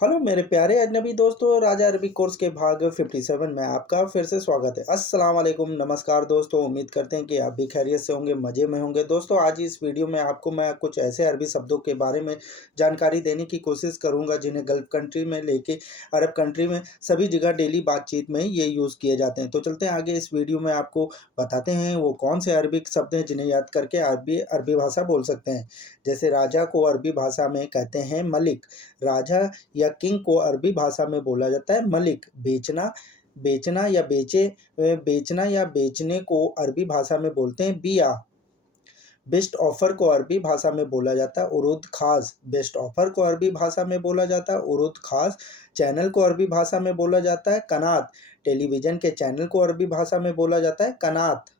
Hello मेरे प्यारे अजनबी दोस्तों, राजा अरबी कोर्स के भाग 57 में आपका फिर से स्वागत है। अस्सलाम वालेकुम, नमस्कार दोस्तों। उम्मीद करते हैं कि आप भी खैरियत से होंगे, मज़े में होंगे। दोस्तों आज इस वीडियो में आपको मैं कुछ ऐसे अरबी शब्दों के बारे में जानकारी देने की कोशिश करूंगा जिन्हें गल्फ़ कंट्री में लेके अरब कंट्री में सभी जगह डेली बातचीत में ये यूज़ किए जाते हैं। तो चलते हैं आगे, इस वीडियो में आपको बताते हैं वो कौन से अरबिक शब्द हैं जिन्हें याद करके अरबी अरबी भाषा बोल सकते हैं। जैसे राजा को अरबी भाषा में कहते हैं मलिक। राजा या किंग को अरबी भाषा में बोला जाता है मलिक। बेचना बेचना या बेचना या बेचने को अरबी भाषा में बोलते हैं बिया। बेस्ट ऑफर को अरबी भाषा में बोला जाता है उरुद खास। बेस्ट ऑफर को अरबी भाषा में बोला जाता है उरुद खास। चैनल को अरबी भाषा में बोला जाता है कनात। टेलीविजन के चैनल को अरबी भाषा में बोला जाता है कनात।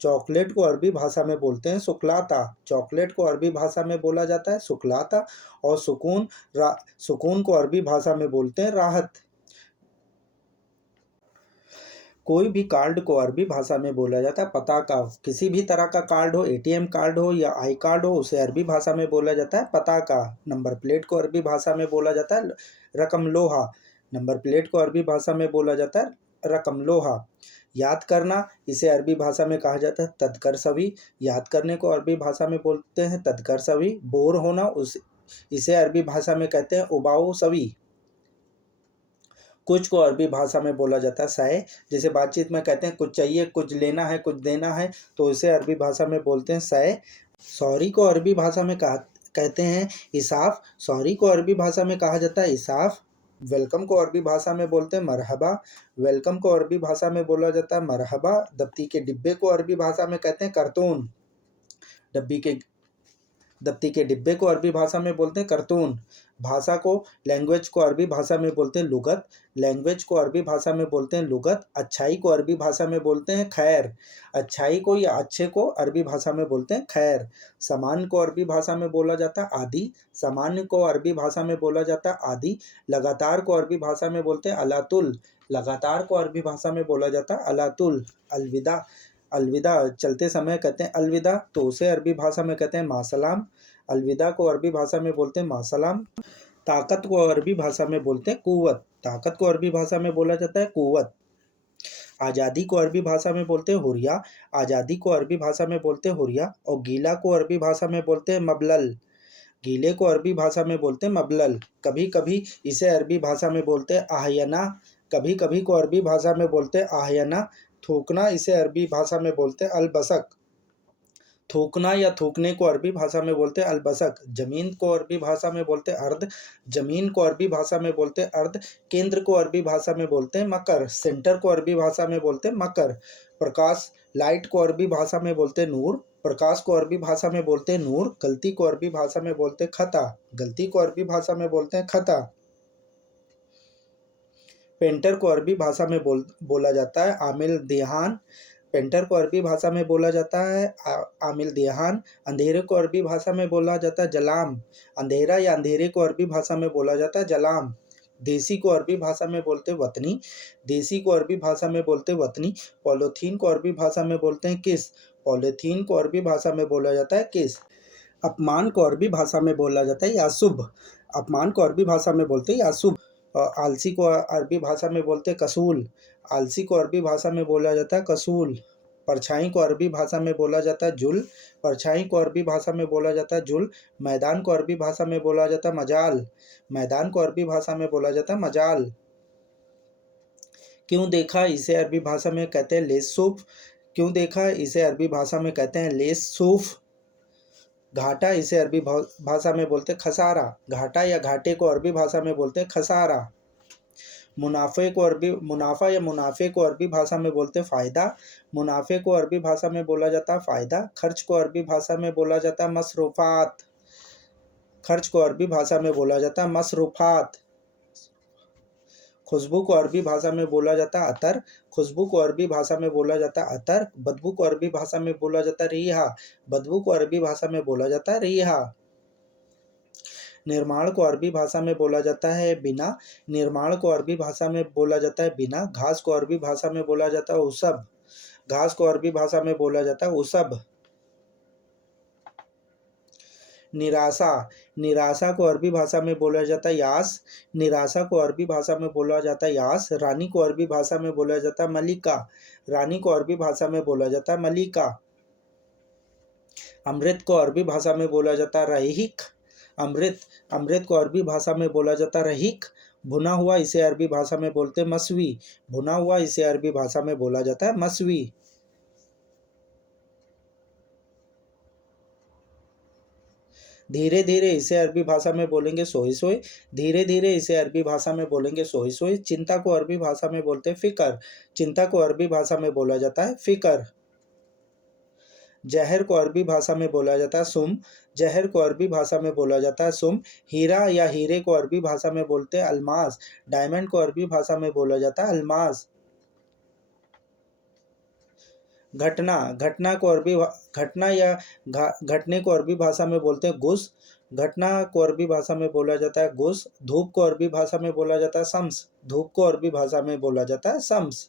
चॉकलेट को अरबी भाषा में बोलते हैं सुकलाता। चॉकलेट को अरबी भाषा में बोला जाता है सुकलाता। और सुकून को अरबी भाषा में बोलते हैं राहत। कोई भी कार्ड को अरबी भाषा में बोला जाता है पताका। किसी भी तरह का कार्ड हो, एटीएम कार्ड हो या आई कार्ड हो, उसे अरबी भाषा में बोला जाता है पताका। नंबर प्लेट को अरबी भाषा में बोला जाता है रकम लोहा। नंबर प्लेट को अरबी भाषा में बोला जाता है रकम लोहा। याद करना, इसे अरबी भाषा में कहा जाता है तदकर सवी। याद करने को अरबी भाषा में बोलते हैं तदकर सवी। बोर होना, उस इसे अरबी भाषा में कहते हैं उबाऊ सवी। कुछ को अरबी भाषा में बोला जाता है सय। जैसे बातचीत में कहते हैं कुछ चाहिए, कुछ लेना है, कुछ देना है, तो इसे अरबी भाषा में बोलते हैं सय। सॉरी को अरबी भाषा में कहते हैं इसाफ। सॉरी को अरबी भाषा में कहा जाता है इसाफ। वेलकम को अरबी भाषा में बोलते हैं मरहबा। वेलकम को अरबी भाषा में बोला जाता है मरहबा। दफ्ती के डिब्बे को अरबी भाषा में कहते हैं करतून। डब्बी के दफ्ती के डिब्बे को अरबी भाषा में बोलते हैं करतून। भाषा को, लैंग्वेज को अरबी भाषा में बोलते हैं लुगत। लैंग्वेज को अरबी भाषा में बोलते हैं लुगत। अच्छाई को अरबी भाषा में बोलते हैं खैर। अच्छाई को या अच्छे को अरबी भाषा में बोलते हैं खैर। सामान्य को अरबी भाषा में बोला जाता है आदि। सामान्य को अरबी भाषा में बोला जाता है आदि। लगातार को अरबी भाषा में बोलते हैं अलातुल। लगातार को अरबी भाषा में बोला जाता है अलातुल। अलविदा, अलविदा चलते समय कहते हैं अलविदा, तो उसे अरबी भाषा में कहते हैं मासलाम। अलविदा को अरबी भाषा में बोलते हैं मासलाम। ताकत को अरबी भाषा में बोलते हैं कुव्वत। ताकत को अरबी भाषा में बोला जाता है कुव्वत। आज़ादी को अरबी भाषा में बोलते हैं हुर्रिया। आज़ादी को अरबी भाषा में बोलते हैं हुर्रिया। और गीला को अरबी भाषा में बोलते हैं मबलल। गीले को अरबी भाषा में बोलते हैं मबलल। कभी कभी इसे अरबी भाषा में बोलते हैं आह्यना। कभी कभी को अरबी भाषा में बोलते हैं आह्यना। थूकना, इसे अरबी भाषा में बोलते हैं अलबसक। थूकना या थूकने को अरबी भाषा में बोलते हैं अलबसक। जमीन को अरबी भाषा में बोलते हैं अर्द। जमीन को अरबी भाषा में बोलते हैं अर्द। केंद्र को अरबी भाषा में बोलते हैं मकर। सेंटर को अरबी भाषा में बोलते हैं मकर। प्रकाश, लाइट को अरबी भाषा में बोलते हैं नूर। प्रकाश को अरबी भाषा में बोलते हैं नूर। गलती को अरबी भाषा में बोलते हैं खता। गलती को अरबी भाषा में बोलते हैं खता। पेंटर को अरबी भाषा में बोला जाता है आमिल देहान। पेंटर को अरबी भाषा में बोला जाता है आमिल देहान। अंधेरे को अरबी भाषा में बोला जाता है जलाम। अंधेरा या अंधेरे को अरबी भाषा में बोला जाता है जलाम। देसी को अरबी भाषा में बोलते हैं वतनी। देसी को अरबी भाषा में बोलते हैं वतनी। पॉलीथीन को अरबी भाषा में बोलते हैं किस। पॉलीथीन को अरबी भाषा में बोला जाता है किस। अपमान को अरबी भाषा में बोला जाता है यासुब। अपमान को अरबी भाषा में बोलते हैं यासुब। आलसी को अरबी भाषा में बोलते हैं कसूल। आलसी को अरबी भाषा में बोला जाता है कसूल। परछाई को अरबी भाषा में बोला जाता है जुल। परछाई को अरबी भाषा में बोला जाता है जुल। मैदान को अरबी भाषा में बोला जाता है मजाल। मैदान को अरबी भाषा में बोला जाता है मजाल। क्यों देखा, इसे अरबी भाषा में कहते हैं लेसूफ। क्यों देखा, इसे अरबी भाषा में कहते हैं लेसूफ। घाटा, इसे अरबी भाषा में बोलते हैं खसारा। घाटा या घाटे को अरबी भाषा में बोलते हैं खसारा। मुनाफा या मुनाफे को अरबी भाषा में बोलते हैं फ़ायदा। मुनाफे को अरबी भाषा में बोला जाता है फ़ायदा। खर्च को अरबी भाषा में बोला जाता है मसरूफ़ात। खर्च को अरबी भाषा में बोला जाता है मसरूफ़ात। खुशबू को अरबी भाषा में बोला जाता है अतर। खुशबू को अरबी भाषा में बोला जाता है अतर। बदबू को अरबी भाषा में बोला जाता है रिहा। बदबू को अरबी भाषा में बोला जाता है रिहा। निर्माण को अरबी भाषा में बोला जाता है बिना। निर्माण को अरबी भाषा में बोला जाता है बिना। घास को अरबी भाषा में बोला जाता है उसब। घास को अरबी भाषा में बोला जाता है उसब। निराशा, निराशा को अरबी भाषा में बोला जाता है यास। निराशा को अरबी भाषा में बोला जाता है यास। रानी को अरबी भाषा में बोला जाता है मलिका। रानी को अरबी भाषा में बोला जाता है मलिका। अमृत को अरबी भाषा में बोला जाता है रहीक। अमृत को अरबी भाषा में बोला जाता है रहीक। भुना हुआ इसे अरबी भाषा में बोलते हैं मसवी। भुना हुआ इसे अरबी भाषा में बोला जाता है मसवी। धीरे धीरे इसे अरबी भाषा में बोलेंगे सोए सोए। धीरे धीरे इसे अरबी भाषा में बोलेंगे सोए सोए। चिंता को अरबी भाषा में बोलते हैं फिकर। चिंता को अरबी भाषा में बोला जाता है फिकर। जहर को अरबी भाषा में बोला जाता है सुम। जहर को अरबी भाषा में बोला जाता है सुम। हीरा या हीरे को अरबी भाषा में बोलते हैं अलमास। डायमंड को अरबी भाषा में बोला जाता है अलमास। घटना घटने को अरबी भाषा में बोलते हैं गुस। घटना को अरबी भाषा में बोला जाता है गुस। धूप को अरबी भाषा में बोला जाता है शम्स। धूप को अरबी भाषा में बोला जाता है शम्स।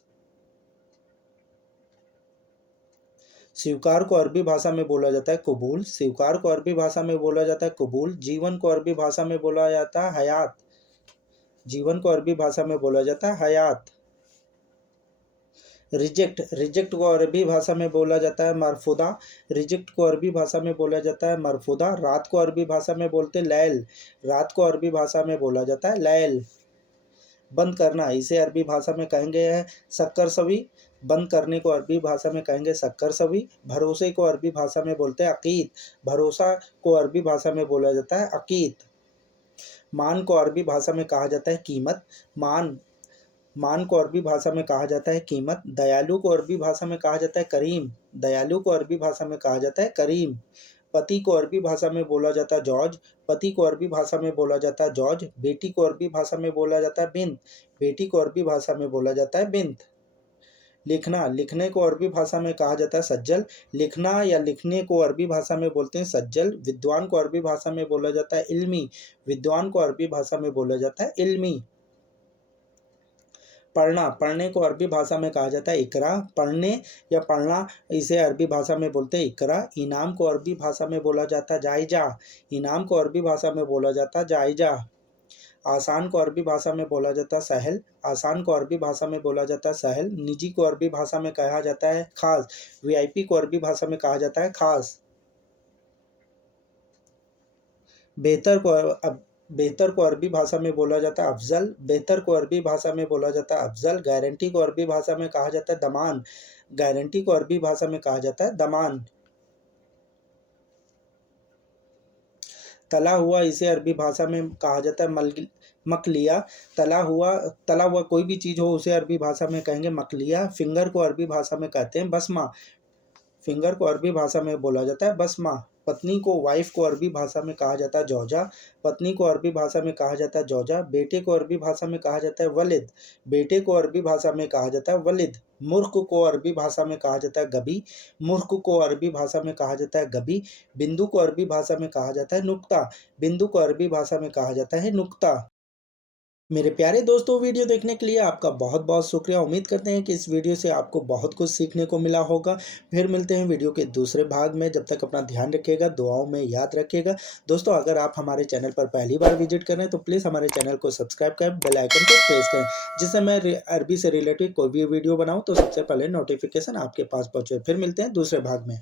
स्वीकार को अरबी भाषा में बोला जाता है कबूल। स्वीकार को अरबी भाषा में बोला जाता है कबूल। जीवन को अरबी भाषा में बोला जाता है हयात। जीवन को अरबी भाषा में बोला जाता है हयात। रिजेक्ट को अरबी भाषा में बोला जाता है मरफुदा। रिजेक्ट को अरबी भाषा में बोला जाता है मरफुदा। रात को अरबी भाषा में बोलते हैं लैल। रात को अरबी भाषा में बोला जाता है लैल। बंद करना इसे अरबी भाषा में कहेंगे शक्कर सवी। बंद करने को अरबी भाषा में कहेंगे शक्कर सवी। भरोसे को अरबी भाषा में बोलते हैं अकीद। भरोसा को अरबी भाषा में बोला जाता है अकीद। मान को अरबी भाषा में कहा जाता है कीमत। मान को अरबी भाषा में कहा जाता है कीमत। दयालु को अरबी भाषा में कहा जाता है करीम। दयालु को अरबी भाषा में कहा जाता है करीम। पति को अरबी भाषा में बोला जाता है जॉर्ज। पति को अरबी भाषा में बोला जाता है जॉर्ज। बेटी को अरबी भाषा में बोला जाता है बिन्त। बेटी को अरबी भाषा में बोला जाता है बिन्त। लिखने को अरबी भाषा में कहा जाता है सज्जल। लिखना या लिखने को अरबी भाषा में बोलते हैं सज्जल। विद्वान को अरबी भाषा में बोला जाता है इल्मी। विद्वान को अरबी भाषा में बोला जाता है इल्मी। पढ़ने को अरबी भाषा में कहा जाता है इकरा। पढ़ने या पढ़ना इसे अरबी भाषा में बोलते हैं इकरा। इनाम को अरबी भाषा में बोला जाता है जायजा। इनाम को अरबी भाषा में बोला जाता है जायजा। आसान को अरबी भाषा में बोला जाता है सहल। आसान को अरबी भाषा में बोला जाता है सहल। निजी को अरबी भाषा में कहा जाता है खास। वीआईपी को अरबी भाषा में कहा जाता है खास। बेहतर को अरबी भाषा में बोला जाता है अफजल। बेहतर को अरबी भाषा में बोला जाता है अफजल। गारंटी को अरबी भाषा में कहा जाता है दमान। गारंटी को अरबी भाषा में कहा जाता है दमान। तला हुआ इसे अरबी भाषा में कहा जाता है मकलिया। तला हुआ कोई भी चीज़ हो उसे अरबी भाषा में कहेंगे मकलिया। फिंगर को अरबी भाषा में कहते हैं बसमा। फिंगर को अरबी भाषा में बोला जाता है बसमा। पत्नी को वाइफ को अरबी भाषा में कहा जाता है जौजा। पत्नी को अरबी भाषा में कहा जाता है जौजा। बेटे को अरबी भाषा में कहा जाता है वलिद। बेटे को अरबी भाषा में कहा जाता है वलिद। मूर्ख को अरबी भाषा में कहा जाता है गबी। मूर्ख को अरबी भाषा में कहा जाता है गबी। बिंदु को अरबी भाषा में कहा जाता है नुक्ता। बिंदु को अरबी भाषा में कहा जाता है नुक्ता। मेरे प्यारे दोस्तों, वीडियो देखने के लिए आपका बहुत बहुत शुक्रिया। उम्मीद करते हैं कि इस वीडियो से आपको बहुत कुछ सीखने को मिला होगा। फिर मिलते हैं वीडियो के दूसरे भाग में। जब तक अपना ध्यान रखिएगा, दुआओं में याद रखिएगा। दोस्तों, अगर आप हमारे चैनल पर पहली बार विजिट करें तो प्लीज़ हमारे चैनल को सब्सक्राइब करें, बेल आइकन को प्रेस करें, जिससे मैं अरबी से रिलेटेड कोई भी वीडियो बनाऊँ तो सबसे पहले नोटिफिकेशन आपके पास पहुँचे। फिर मिलते हैं दूसरे भाग में।